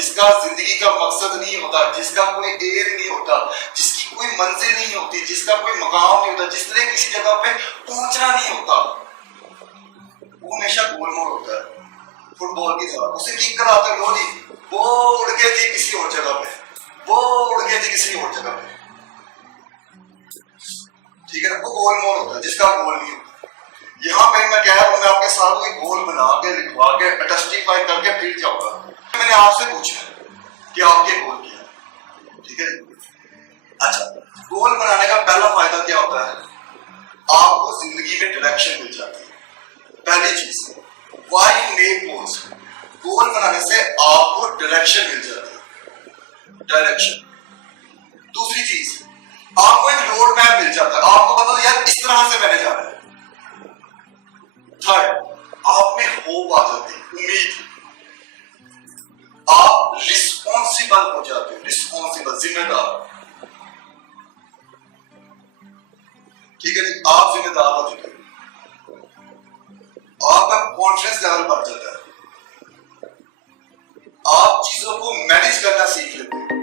जिसका जिंदगी का मकसद नहीं होता, जिसका कोई एम नहीं होता, जिसकी कोई मंजिल नहीं होती, जिसका कोई मकाम नहीं होता, जिसने किसी जगह पे पहुंचना नहीं होता, वो हमेशा गोल मोड़ होता है फुटबॉल की तरह। उसे किक कराते लो जी, वो उड़ गई थी किसी और जगह पे, वो उड़ गई थी किसी और जगह पे, ठीक है ना। वो गोल मोड़ होता है जिसका गोल नहीं होता। यहाँ पे मैं कह रहा हूं, मैं आपके साथ कोई गोल बना के लिखवा के जस्टिफाई करके फिर जाऊंगा। मैंने आपसे पूछा कि आपके गोल क्या है, ठीक है। अच्छा, गोल बनाने का पहला फायदा क्या होता है? आपको जिंदगी में डायरेक्शन मिल जाती है। पहली चीज, व्हाई यू मेक गोल्स, गोल बनाने से आपको डायरेक्शन मिल जाती है, डायरेक्शन। दूसरी चीज, आपको एक रोड मैप मिल जाता है, आपको पता है यार इस तरह से मैंने जाना है। थर्ड, आप में होप आ जाती है, उम्मीद, आप रिस्पॉन्सिबल हो जाते हो, रिस्पॉन्सिबल, जिम्मेदार, ठीक है जी, आप जिम्मेदार हो चुके हो, आपका कॉन्फिडेंस लेवल बढ़ जाता है, आप चीजों को मैनेज करना सीख लेते हो।